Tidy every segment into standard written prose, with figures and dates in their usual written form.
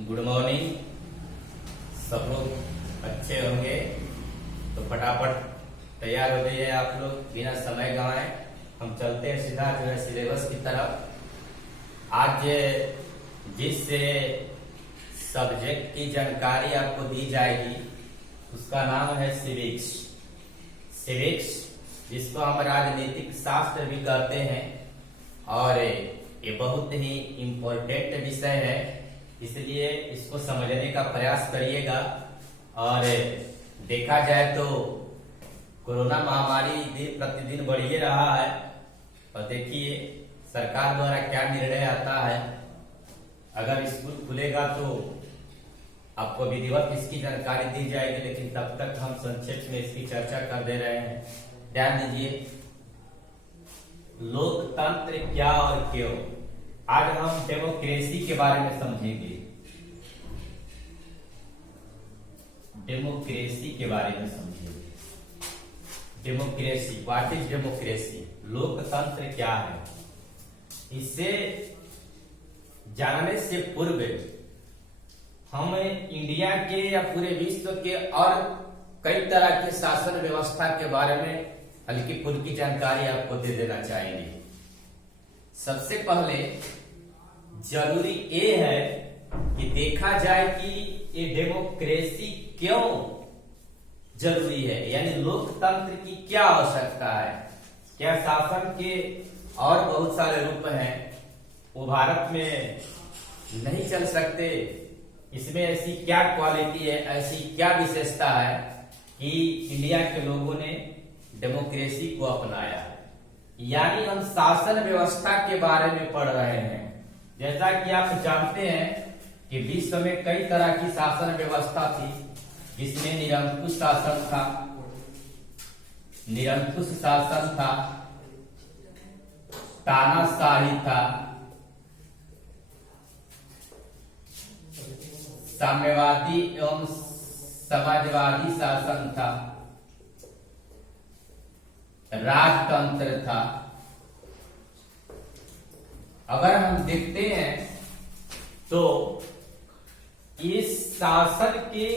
Good morning. सब लोग अच्छे होंगे तो फटाफट तैयार हो जाइए आप लोग, बिना समय गंवाए हम चलते हैं सीधा जो है सिलेबस की तरफ। आज जिस सब्जेक्ट की जानकारी आपको दी जाएगी उसका नाम है सिविक्स। सिविक्स जिसको हम राजनीतिक शास्त्र भी कहते हैं, और ये बहुत ही इम्पोर्टेंट विषय है, इसलिए इसको समझने का प्रयास करिएगा। और देखा जाए तो कोरोना महामारी दिन प्रतिदिन बढ़ ही रहा है, और देखिए सरकार द्वारा क्या निर्णय आता है। अगर स्कूल खुलेगा तो आपको विधिवत इसकी जानकारी दी जाएगी, लेकिन तब तक हम संक्षेप में इसकी चर्चा कर दे रहे हैं। ध्यान दीजिए, लोकतंत्र क्या और क्यों। आज हम डेमोक्रेसी के बारे में समझेंगे। डेमोक्रेसी के बारे में समझेंगे। डेमोक्रेसी, व्हाट इज डेमोक्रेसी, लोकतंत्र क्या है। इसे जानने से पूर्व हम इंडिया के या पूरे विश्व के और कई तरह के शासन व्यवस्था के बारे में हल्की फुल्की जानकारी आपको दे देना चाहेंगे। सबसे पहले जरूरी ये है कि देखा जाए कि ये डेमोक्रेसी क्यों जरूरी है, यानी लोकतंत्र की क्या आवश्यकता है। क्या शासन के और बहुत सारे रूप हैं, वो भारत में नहीं चल सकते। इसमें ऐसी क्या क्वालिटी है, ऐसी क्या विशेषता है कि इंडिया के लोगों ने डेमोक्रेसी को अपनाया है। यानी हम शासन व्यवस्था के बारे में पढ़ रहे हैं। जैसा कि आप जानते हैं कि विश्व में कई तरह की शासन व्यवस्था थी, जिसमें निरंकुश शासन था, तानाशाही था, साम्यवादी एवं समाजवादी शासन था, राजतंत्र था। अगर हम देखते हैं तो इस शासन के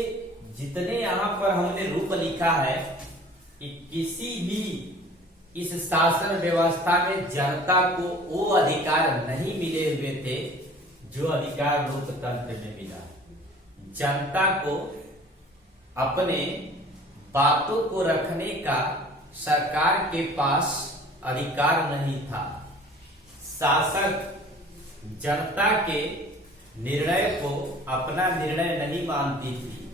जितने यहां पर हमने रूप लिखा है कि किसी भी इस शासन व्यवस्था में जनता को वो अधिकार नहीं मिले हुए थे जो अधिकार लोकतंत्र में मिला। जनता को अपने बातों को रखने का सरकार के पास अधिकार नहीं था। शासक जनता के निर्णय को अपना निर्णय नहीं मानती थी।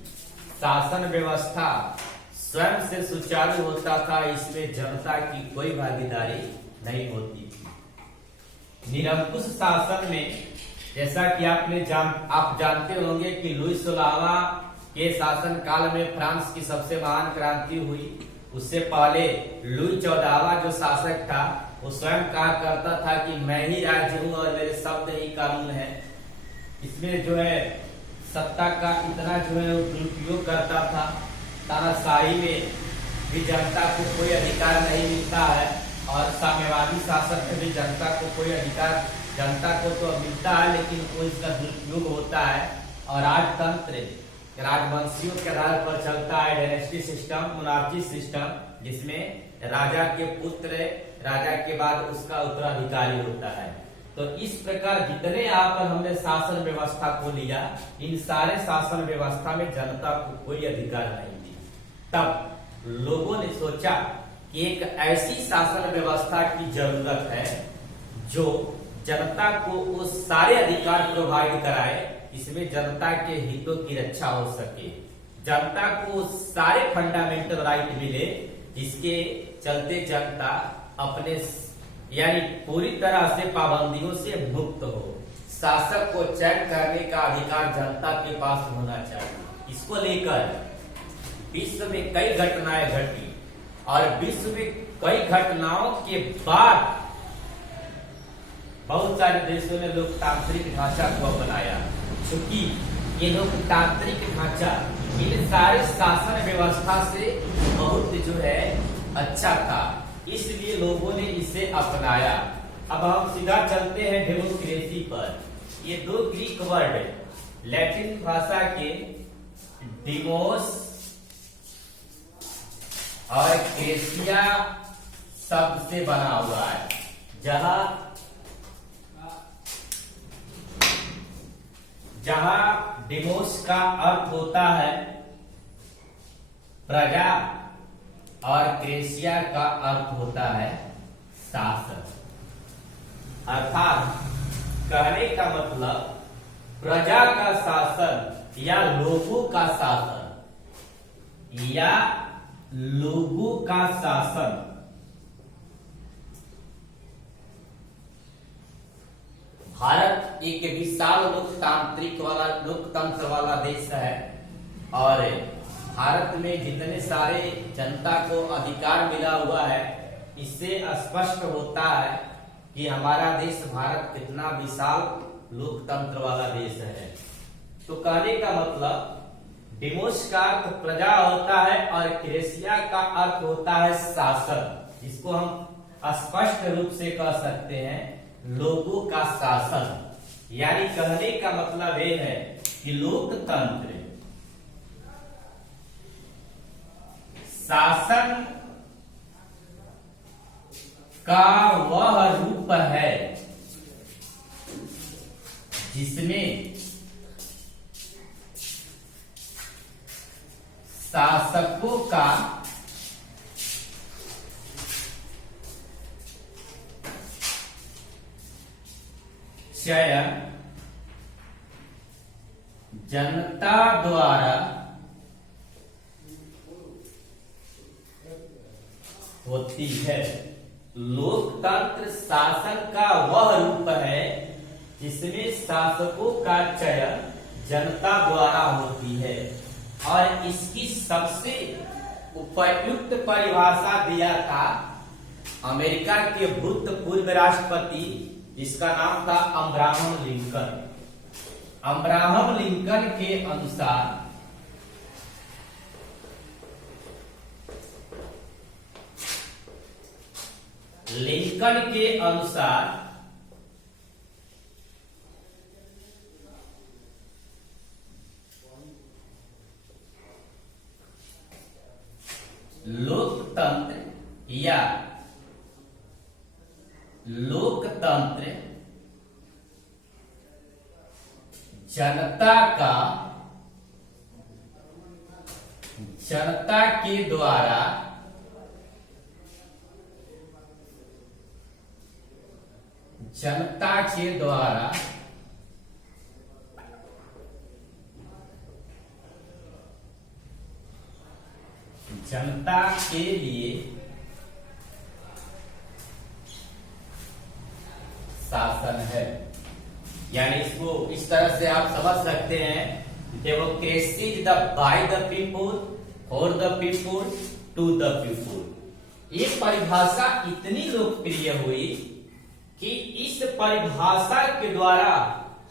शासन व्यवस्था स्वयं से सुचारू होता था, इसमें जनता की कोई भागीदारी नहीं होती थी। निरंकुश शासन में जैसा कि आप जानते होंगे कि लुई 16वां के शासन काल में फ्रांस की सबसे महान क्रांति हुई। उससे पहले लुई 14वां जो शासक था वो स्वयं कहा करता था कि मैं ही राज्य हूं और मेरे शब्द ही कानून है। इसमें जो है सत्ता का इतना जो है दुरुपयोग करता था। तानाशाही में भी जनता को कोई अधिकार नहीं मिलता है, और साम्यवादी शासन में भी जनता को कोई अधिकार, जनता को तो मिलता है लेकिन वो इसका दुरुपयोग होता है। और राजतंत्र राजवंशियों के आधार पर चलता है, डायनेस्टी सिस्टम, मोनार्ची सिस्टम, जिसमें राजा के पुत्र राजा के बाद उसका उत्तराधिकारी होता है। तो इस प्रकार जितने यहाँ पर हमने शासन व्यवस्था को लिया, इन सारे शासन व्यवस्था में जनता को कोई अधिकार नहीं दिया। तब लोगों ने सोचा कि एक ऐसी शासन व्यवस्था की जरूरत है जो जनता को वो सारे अधिकार प्रोवाइड कराए, इसमें जनता के हितों की रक्षा हो सके, जनता को सारे फंडामेंटल राइट मिले, जिसके चलते जनता अपने यानी पूरी तरह से पाबंदियों से मुक्त हो। शासक को चेक करने का अधिकार जनता के पास होना चाहिए। इसको लेकर विश्व में कई घटनाएं घटी, और विश्व में कई घटनाओं के बाद बहुत सारे देशों ने लोकतांत्रिक ढांचा को अपनाया। क्योंकि ये लोकतांत्रिक ढांचा इन सारे शासन व्यवस्था से बहुत जो है अच्छा था, इसलिए लोगों ने इसे अपनाया। अब हम सीधा चलते हैं डेमोक्रेसी पर। ये दो ग्रीक वर्ड लैटिन भाषा के डिमोस और क्रेसिया शब्द से बना हुआ है, जहां डिमोस का अर्थ होता है प्रजा और क्रेसिया का अर्थ होता है शासन। अर्थात कहने का मतलब प्रजा का शासन या लोगों का शासन या लोगों का शासन। भारत एक विशाल लोकतंत्र वाला देश है और भारत में जितने सारे जनता को अधिकार मिला हुआ है, इससे स्पष्ट होता है कि हमारा देश भारत कितना विशाल लोकतंत्र वाला देश है। तो कहने का मतलब डिमोस का अर्थ प्रजा होता है और क्रेसिया का अर्थ होता है शासन, जिसको हम स्पष्ट रूप से कह सकते हैं लोगों का शासन। यानी कहने का मतलब ये है कि लोकतंत्र शासन का वह रूप है जिसमें शासकों का चयन जनता द्वारा होती है। लोकतंत्र शासन का वह रूप है जिसमें शासकों का चयन जनता द्वारा होती है। और इसकी सबसे उपयुक्त परिभाषा दिया था अमेरिका के भूतपूर्व राष्ट्रपति, जिसका नाम था अब्राहम लिंकन। अब्राहम लिंकन के अनुसार लोकतंत्र जनता के द्वारा जनता के लिए शासन है। यानी इसको इस तरह से आप समझ सकते हैं, democracy is the by the people, for the people, to the people. ये परिभाषा इतनी लोकप्रिय हुई कि इस परिभाषा के द्वारा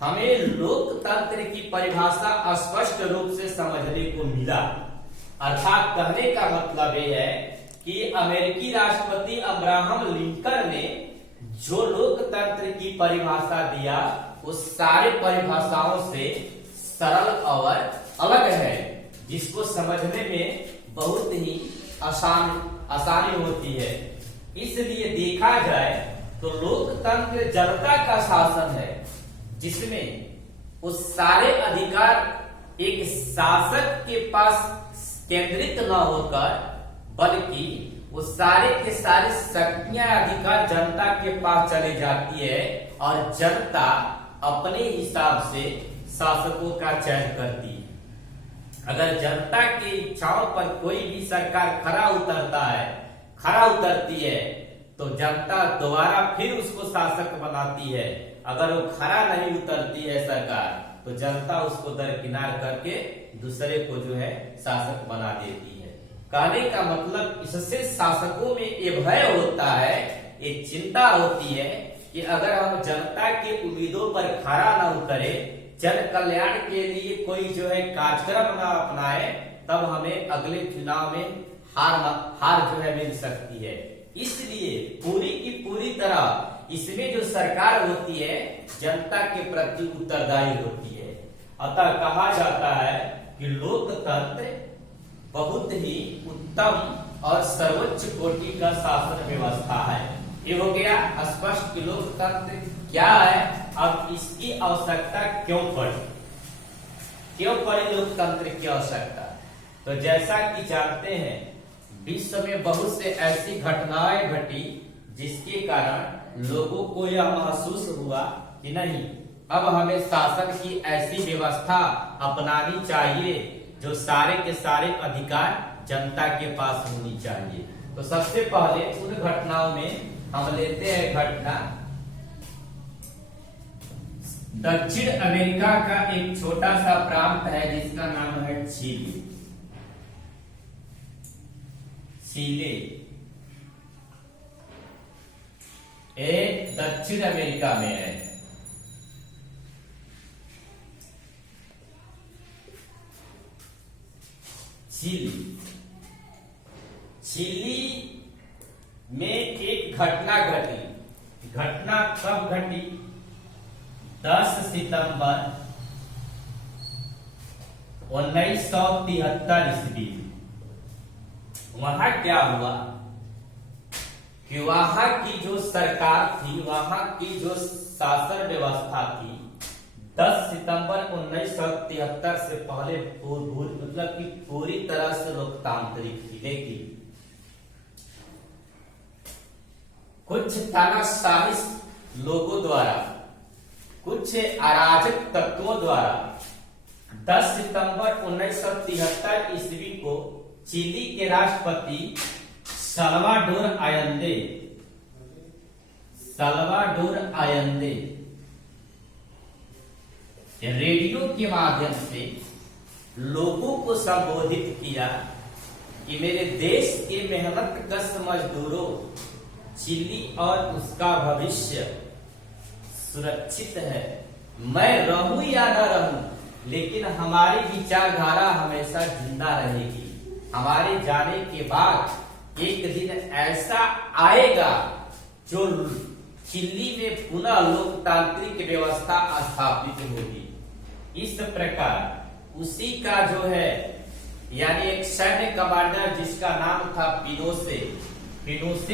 हमें लोकतंत्र की परिभाषा स्पष्ट रूप से समझने को मिला। अर्थात कहने का मतलब ये है कि अमेरिकी राष्ट्रपति अब्राहम लिंकन ने जो लोकतंत्र की परिभाषा दिया, उस सारे परिभाषाओं से सरल और अलग है, जिसको समझने में बहुत ही आसानी होती है। इसलिए देखा जाए तो लोकतंत्र जनता का शासन है, जिसमें वो सारे अधिकार एक शासक के पास केंद्रित न होकर, बल्कि वो सारे के सारे शक्तियां अधिकार जनता के पास चली जाती है और जनता अपने हिसाब से शासकों का चयन करती है। अगर जनता की इच्छाओं पर कोई भी सरकार खरा उतरती है तो जनता दोबारा फिर उसको शासक बनाती है। अगर वो खरा नहीं उतरती है सरकार, तो जनता उसको दरकिनार करके दूसरे को जो है शासक बना देती है। कहने का मतलब इससे शासकों में ये भय होता है, ये चिंता होती है कि अगर हम जनता के उम्मीदों पर खरा न उतरे, जन कल्याण के लिए कोई जो है कार्यक्रम न अपनाए, तब हमें अगले चुनाव में हार जो है मिल सकती है। इसलिए पूरी की पूरी तरह इसमें जो सरकार होती है जनता के प्रति उत्तरदायी होती है। अतः कहा जाता है कि लोकतंत्र बहुत ही उत्तम और सर्वोच्च कोटि का शासन व्यवस्था है। ये हो गया स्पष्ट कि लोकतंत्र क्या है। अब इसकी आवश्यकता क्यों पड़ी लोकतंत्र की आवश्यकता। तो जैसा कि जानते हैं विश्व में बहुत से ऐसी घटनाएं घटी जिसके कारण लोगों को यह महसूस हुआ कि नहीं, अब हमें शासन की ऐसी व्यवस्था अपनानी चाहिए जो सारे के सारे अधिकार जनता के पास होनी चाहिए। तो सबसे पहले उन घटनाओं में हम लेते हैं घटना दक्षिण अमेरिका का एक छोटा सा प्रांत है जिसका नाम है चिली। ये दक्षिण अमेरिका में है। चिली में एक घटना घटी। घटना कब घटी? 10 सितंबर 1973 ईस्वी। वहां क्या हुआ कि वहां की जो सरकार थी, वहां की जो शासन व्यवस्था थी 10 सितंबर 1973 से पहले मतलब कि पूरी तरह से लोकतांत्रिक थी। लेकिन कुछ तानाशाही लोगों द्वारा, कुछ अराजक तत्वों द्वारा 10 सितंबर 1973 ईस्वी को चिली के राष्ट्रपति साल्वाडोर आयंदे रेडियो के माध्यम से लोगों को संबोधित किया कि मेरे देश के मेहनत कश मजदूरों, चिली और उसका भविष्य सुरक्षित है। मैं रहूं या न रहूं, लेकिन हमारी विचारधारा हमेशा जिंदा रहेगी। हमारे जाने के बाद एक दिन ऐसा आएगा जो चिली में पुनः लोकतांत्रिक व्यवस्था स्थापित होगी। इस प्रकार उसी का जो है यानी एक सैन्य कमांडर जिसका नाम था पिनोसे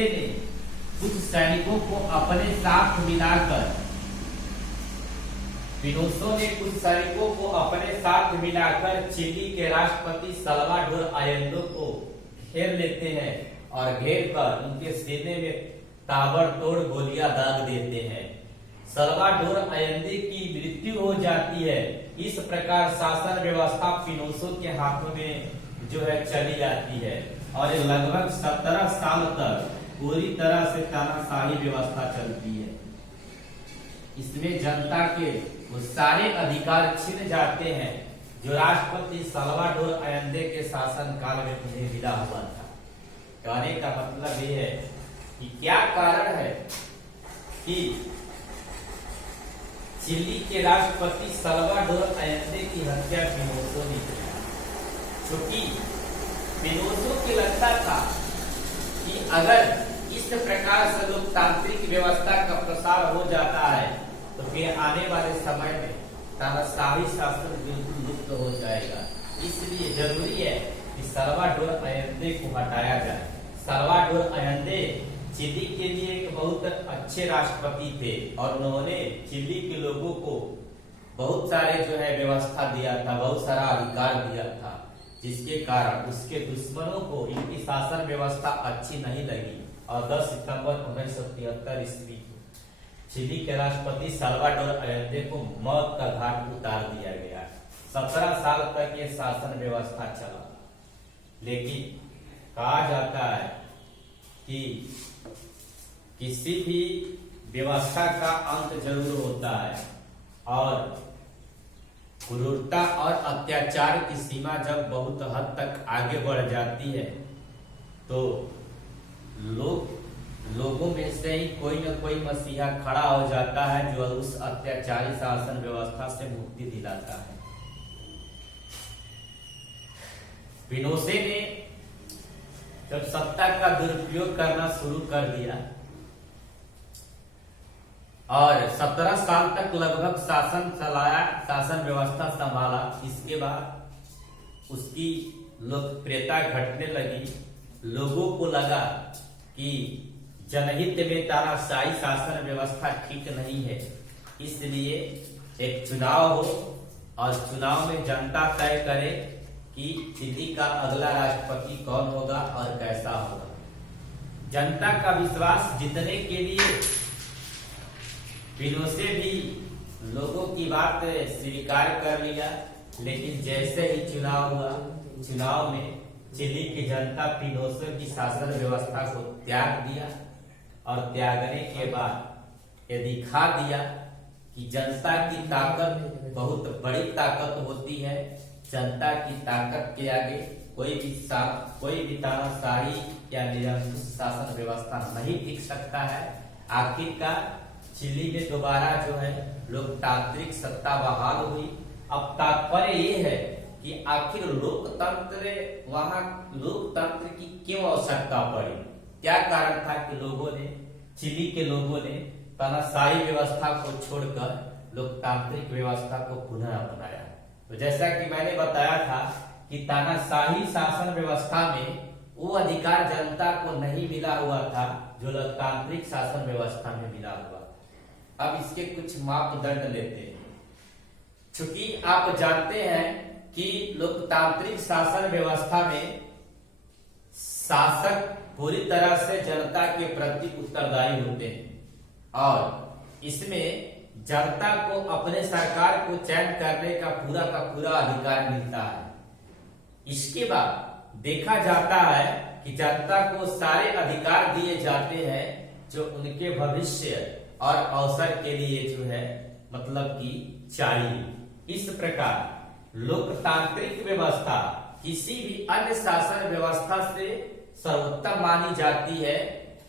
ने कुछ सैनिकों को अपने साथ मिलाकर चिली के राष्ट्रपति साल्वाडोर आयंदे को घेर लेते हैं और घेर कर उनके सीने में ताबड़तोड़ गोलियां दाग देते हैं। साल्वाडोर आयंदे की मृत्यु हो जाती है। इस प्रकार शासन व्यवस्था पिनोसे के हाथों में जो है चली जाती है और लगभग 17 साल तक पूरी तरह से तानाशाही व्यवस्था चलती है। इसमें जनता के वो सारे अधिकार छिन जाते हैं जो राष्ट्रपति साल्वाडोर आयंदे के शासन काल में उन्हें मिला हुआ था। कहने का मतलब ये है कि क्या कारण है कि चिली के राष्ट्रपति साल्वाडोर आयंदे की हत्या पिनोसे ने की। क्योंकि पिनोसे को लगता था कि अगर इस प्रकार से लोकतांत्रिक व्यवस्था का प्रसार हो जाता है तो फिर आने वाले समय में तानाशाही शासन बिल्कुल लुप्त हो जाएगा। इसलिए जरूरी है कि साल्वाडोर आयंदे को हटाया जाए। साल्वाडोर आयंदे चिली के लिए एक बहुत अच्छे राष्ट्रपति थे और उन्होंने चिली के लोगों को बहुत सारे जो है व्यवस्था दिया था, बहुत सारा अधिकार दिया था, जिसके कारण उसके दुश्मनों को इनकी शासन व्यवस्था अच्छी नहीं लगी और 10 सितंबर 1973 ईस्वी को चिली के राष्ट्रपति साल्वाडोर आयंदे को मौत का घाट उतार दिया गया। 17 साल तक ये शासन व्यवस्था चला। लेकिन कहा जाता है कि किसी भी व्यवस्था का अंत जरूर होता है और क्रूरता और अत्याचार की सीमा जब बहुत हद तक आगे बढ़ जाती है तो लोगों में से ही कोई न कोई मसीहा खड़ा हो जाता है जो उस अत्याचारी शासन व्यवस्था से मुक्ति दिलाता है। पिनोसे ने जब सत्ता का दुरुपयोग करना शुरू कर दिया और 17 साल तक लगभग शासन चलाया, शासन व्यवस्था संभाला। इसके बाद उसकी लोकप्रियता घटने लगी। लोगों को लगा कि जनहित में तानाशाही शासन व्यवस्था ठीक नहीं है, इसलिए एक चुनाव हो और चुनाव में जनता तय करे कि चिली का अगला राष्ट्रपति कौन होगा और कैसा होगा। जनता का विश्वास जीतने के लिए पिनोशे भी लोगों की बात स्वीकार कर लिया, लेकिन जैसे ही चुनाव हुआ, चुनाव में चिली की जनता पिनोशे की शासन व्यवस्था को त्याग दिया और त्यागने के बाद ये दिखा दिया कि जनता की ताकत बहुत बड़ी ताकत होती है। जनता की ताकत के आगे कोई भी तानाशाही या निरंकुश शासन व्यवस्था नहीं टिक सकता है। आखिरकार चिली में दोबारा जो है लोकतांत्रिक सत्ता बहाल हुई। अब तात्पर्य ये है कि आखिर वहां लोकतंत्र की क्यों आवश्यकता पड़ी, क्या कारण था कि चिली के लोगों ने तानाशाही व्यवस्था को छोड़कर लोकतांत्रिक व्यवस्था को पुनः अपनाया। तो जैसा कि मैंने बताया था कि तानाशाही शासन व्यवस्था में वो अधिकार जनता को नहीं मिला हुआ था जो लोकतांत्रिक शासन व्यवस्था में मिला हुआ। अब इसके कुछ मापदंड लेते हैं। चूंकि आप जानते हैं कि लोकतांत्रिक शासन व्यवस्था में शासक पूरी तरह से जनता के प्रति उत्तरदायी होते हैं और इसमें जनता को अपने सरकार को चयन करने का पूरा अधिकार मिलता है। इसके बाद देखा जाता है कि जनता को सारे अधिकार दिए जाते हैं जो उनके भविष्य और अवसर के लिए जो है मतलब कि चाहिए। इस प्रकार लोकतांत्रिक व्यवस्था किसी भी अन्य शासन व्यवस्था से सर्वोत्तम मानी जाती है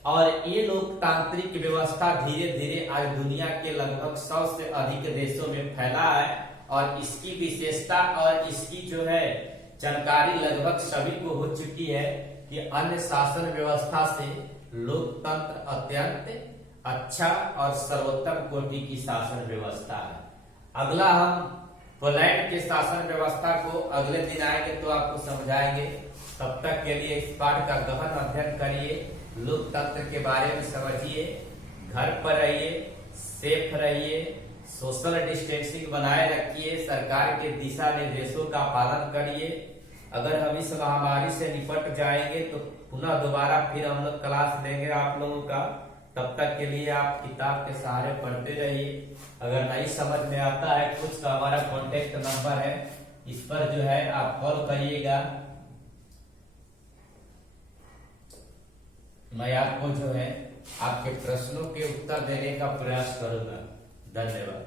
और ये लोकतांत्रिक व्यवस्था धीरे धीरे आज दुनिया के लगभग 100 से अधिक देशों में फैला है और इसकी विशेषता और इसकी जो है जानकारी लगभग सभी को हो चुकी है कि अन्य शासन व्यवस्था से लोकतंत्र अत्यंत अच्छा और सर्वोत्तम कोटि की शासन व्यवस्था है। अगला हम पोलैंड के शासन व्यवस्था को अगले दिन आएंगे तो आपको समझाएंगे। तब तक के लिए इस पाठ का गहन अध्ययन करिए, लोकतंत्र के बारे में समझिए, घर पर रहिए, सेफ रहिए, सोशल डिस्टेंसिंग बनाए रखिए, सरकार के दिशा निर्देशों का पालन करिए। अगर हम इस महामारी से निपट जाएंगे तो पुनः दोबारा फिर हम लोग क्लास लेंगे आप लोगों का। तब तक के लिए आप किताब के सहारे पढ़ते रहिए। अगर नहीं समझ में आता है कुछ तो हमारा कॉन्टेक्ट नंबर है, इस पर जो है आप कॉल करिएगा। मैं आपको जो है आपके प्रश्नों के उत्तर देने का प्रयास करूंगा। धन्यवाद।